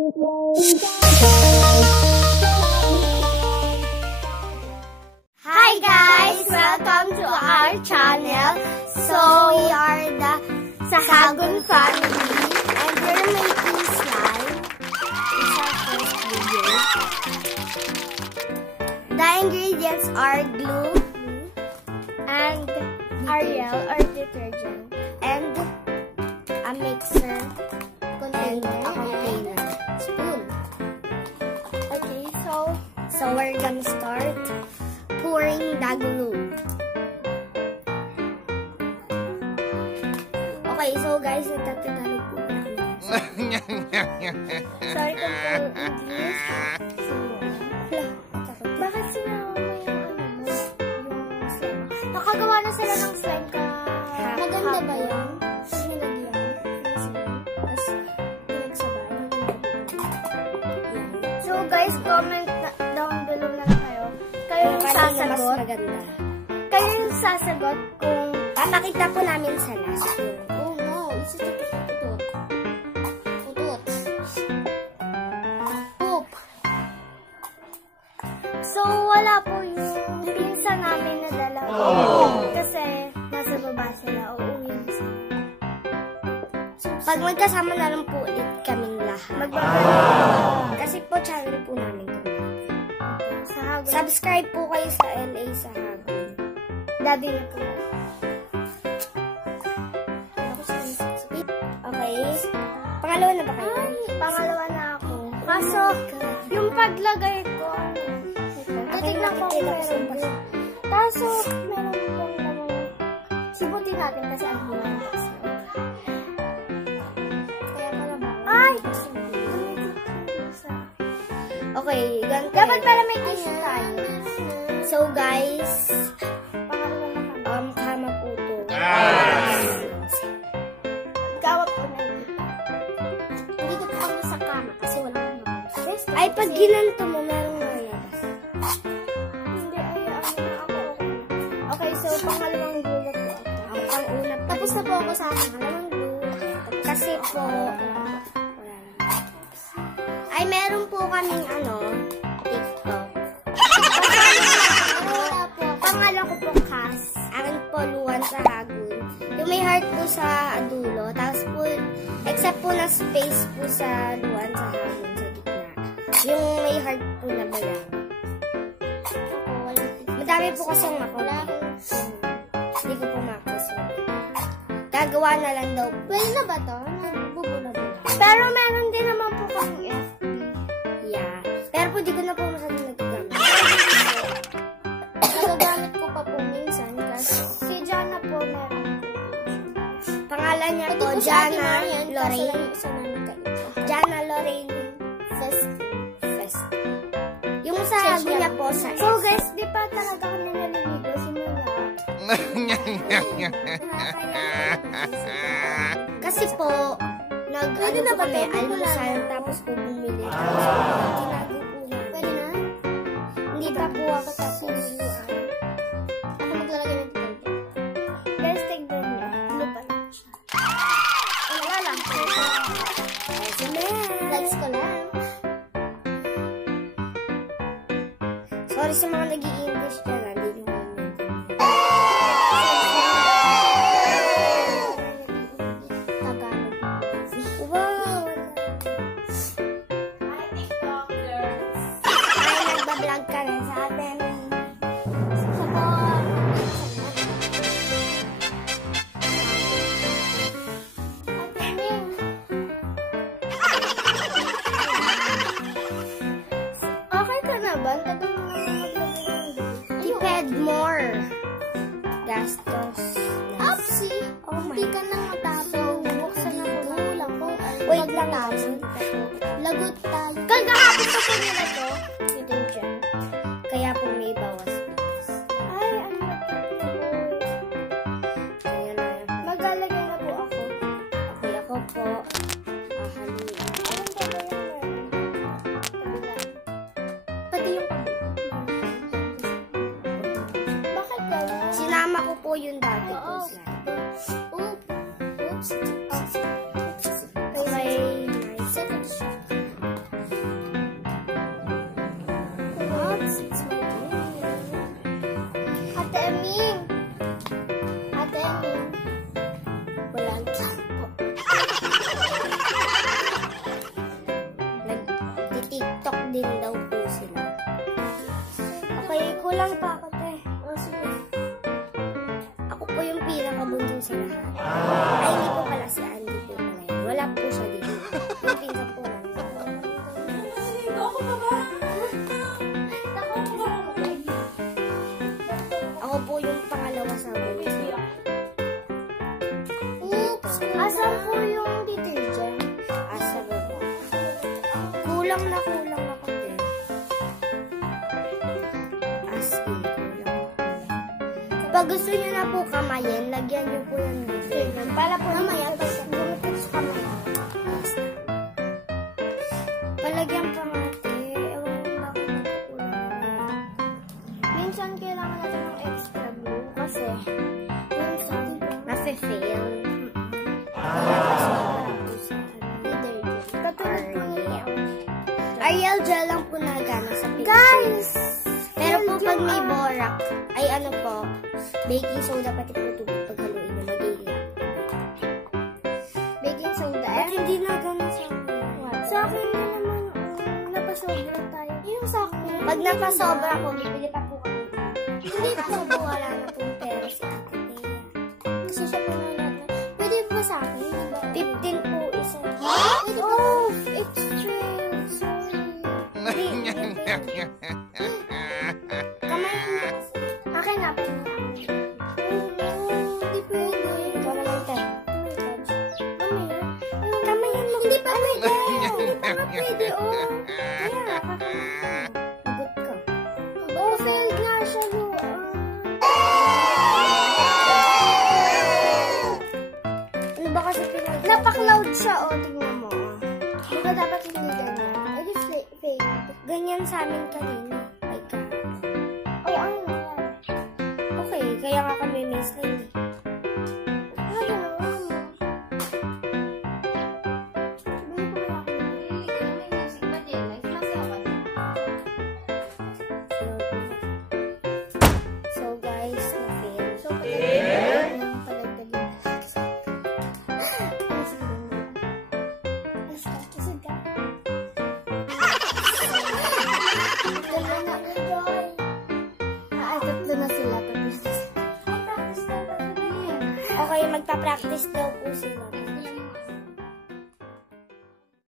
Hi guys! Welcome to our channel. So we are the Sahagun family and we're making slime. It's our first video. The ingredients are glue and Ariel or detergent and a mixer and a container. Spoon. Okay, so we're gonna start pouring the glue. Okay, so guys, nagtatagalog po kami. Sorry kung po English. Bakit sinawa mo yung slime? Nakagawa na sila ng slime ka. Maganda ba yun? So guys, comment down below na kayo. Kayo yung sasagot. Kayo yung sasagot kung papakita po namin sa last. Oh no, it's a tutut. Poop. So wala po yung pinsa namin na dalawa. Kasi nasa baba sila. Uuwi na sila. Pag magkasama na lang po ulit kaming lahat. Kasi po channel po namin ito. Subscribe po kayo sa LA Sahagun. Daddy na po. Okay. Pangalawa na ba kayo? Pangalawa na ako. Kaso, yung paglagay ko, titignan ko kung meron ba. Kaso, meron pong sibutin natin kasi ang buwan kasi. Kaya pala ba? Ay! Okay, dapat pala may tissue tayo. So guys, kama po ito. Gawa po na ito. Hindi ko pa sa kama kasi wala naman. Ay, pag ginanto mo, merong lalabas. Hindi, ayaan mo na ako. Okay, so pangalawang gulot po ako. Pang-una. Tapos na po ako sa pangalawang gulot. Kasi po, ay, meron po kaming TikTok. Pangalan ko po Cass. Akin po Luan Sahagun. Yung may heart po sa dulo. Tapos po, except po na space po sa Luan Sahagun sa gitna. Yung may heart po na balang. Madami po kasi yung makulang. Hindi ko po makas. Gagawa na lang daw po. Pwede na ba ito? Nagbubula ba? Pero meron din naman po kaming FB. Yeah. Pero po di ko na po masyadong nagagamit. Nagagamit ko pa po minsan kasi si Jana po meron. Pangalan niya po, Jana Lorraine. Jana Lorraine Fest. Yung sa hago niya po sa S. So guys, di pa talaga kami naliligo simula. Kasi po, ano na ba kami, almusal, tapos po bumili. Tinago po na. Pwede na? Hindi pa po ako tapos. Ako maglalagay ng tignan. Guys, tignan niyo. Ano pa lang siya? Wala lang. Likes ko lang. Sorry sa mga nag-i-English dyan. Hindi nyo gastos. Upsi! Oh my. Hindi ka na matapos. Buksan na po lang po. Wait lang tayo. Lagot tayo. Kagahapon pa po nila to. Detergent. Kaya po may bawas. Ay, ano ba ito? Kaya na. Maglalagay na po ako. Okay, ako po. Haluin. Ano ba ba yan? Pati yung bakit gano'n? Sinama ko po yung dati ko. Oops. Okay, nice. Kulang ako din. As in, kulang. Pag gusto nyo na po kamayin, lagyan nyo po yung dito. Para po mamaya, pag gumit sa kamay. Palagyan pa natin. Ewan ko na kung magkukulang naman. Minsan kailangan natin ng extra glue kasi minsan nasa-fail. Ariel gel lang po na gana sa Pilipinas. Guys! Pero po pag may borak, ay ano po, baking soda pati po tubig paghaluin na magiging. Baking soda? Ba't hindi na gana sa akin? Sa akin na naman, napasobra tayo. Yung sa akin. Pag napasobra po, bibili pa po kami. Hindi po, wala na po pera si Ate Thea. Kasi siya po na natin. Pwede ba sa akin? 15 po isa. Oh, it's true. Kamay na. Akin na po. Hindi pwede. Ikaw naman tayo. Kamay yan mo. Hindi pa pwede. Hindi pa pwede. Kaya, lagot ka. Failed nga siya. Ano ba kasi pinag... Napak-loud siya. Tignan mo. Baka dapat hindi ganyan. Ganyan sa amin kanina. Ay, ay, ano na? Okay, kaya nga kami may slime. Ay, ano mo? So, guys, na-fail. So, okay, magpa-practice daw po sila.